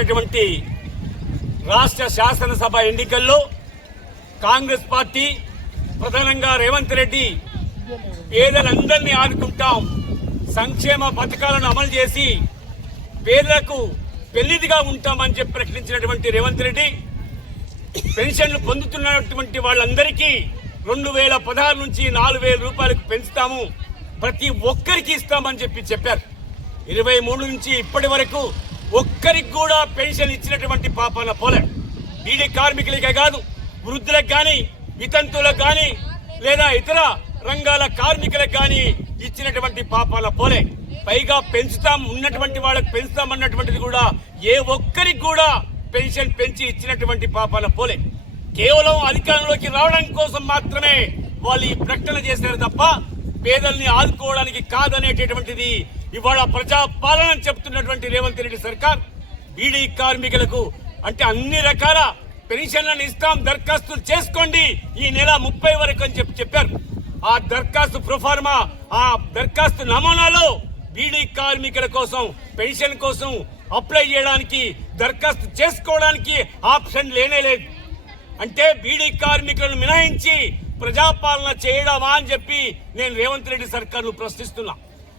జరిగినటువంటి రాష్ట్ర శాసనసభ ఎన్నికల్లో కాంగ్రెస్ పార్టీ ప్రధానంగా రేవంత్ రెడ్డి పేదలందరినీ ఆదుకుంటాం, సంక్షేమ పథకాలను అమలు చేసి పేదలకు పెళ్లిదిగా ఉంటామని చెప్పి ప్రకటించినటువంటి రేవంత్ రెడ్డి పెన్షన్లు పొందుతున్నటువంటి వాళ్ళందరికీ 2016 నుంచి 4,000 రూపాయలకు పెంచుతాము, ప్రతి ఒక్కరికి ఇస్తామని చెప్పారు. 23 నుంచి ఇప్పటి వరకు ఒక్కరికి కూడా పెన్షన్ ఇచ్చినటువంటి పాపాన పోలే. బీడీ కార్మికులకే కాదు, వృద్ధులకు కానీ, వితంతువులకు కానీ, లేదా ఇతర రంగాల కార్మికులకు కానీ ఇచ్చినటువంటి పాపాన పోలే. పైగా పెంచుతాం, ఉన్నటువంటి వాళ్ళకి పెంచుతామన్నటువంటిది కూడా ఏ ఒక్కరికి కూడా పెన్షన్ పెంచి ఇచ్చినటువంటి పాపాన పోలే. కేవలం అధికారంలోకి రావడం కోసం మాత్రమే వాళ్ళు ఈ ప్రకటన చేశారు తప్ప పేదల్ని ఆదుకోవడానికి కాదనేటటువంటిది ఇవాళ ప్రజాపాలన చెప్తున్నటువంటి రేవంత్ రెడ్డి సర్కార్ బీడీ కార్మికులకు అంటే అన్ని రకాల పెన్షన్లను ఇస్తాం, దరఖాస్తులు చేసుకోండి ఈ నెల 30 వరకు అని చెప్పారు. ఆ దరఖాస్తు ప్రొఫార్మా, ఆ దరఖాస్తు నమూనాలో బీడీ కార్మికుల కోసం పెన్షన్ కోసం అప్లై చేయడానికి, దరఖాస్తు చేసుకోవడానికి ఆప్షన్ లేనేలేదు. అంటే బీడీ కార్మికులను మినహాయించి ప్రజాపాలన చేయడమా అని చెప్పి నేను రేవంత్ రెడ్డి సర్కార్ను ప్రశ్నిస్తున్నా.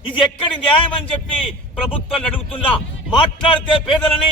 ఇది ఎక్కడి న్యాయం అని చెప్పి ప్రభుత్వాన్ని అడుగుతున్నా. మాట్లాడితే పేదలని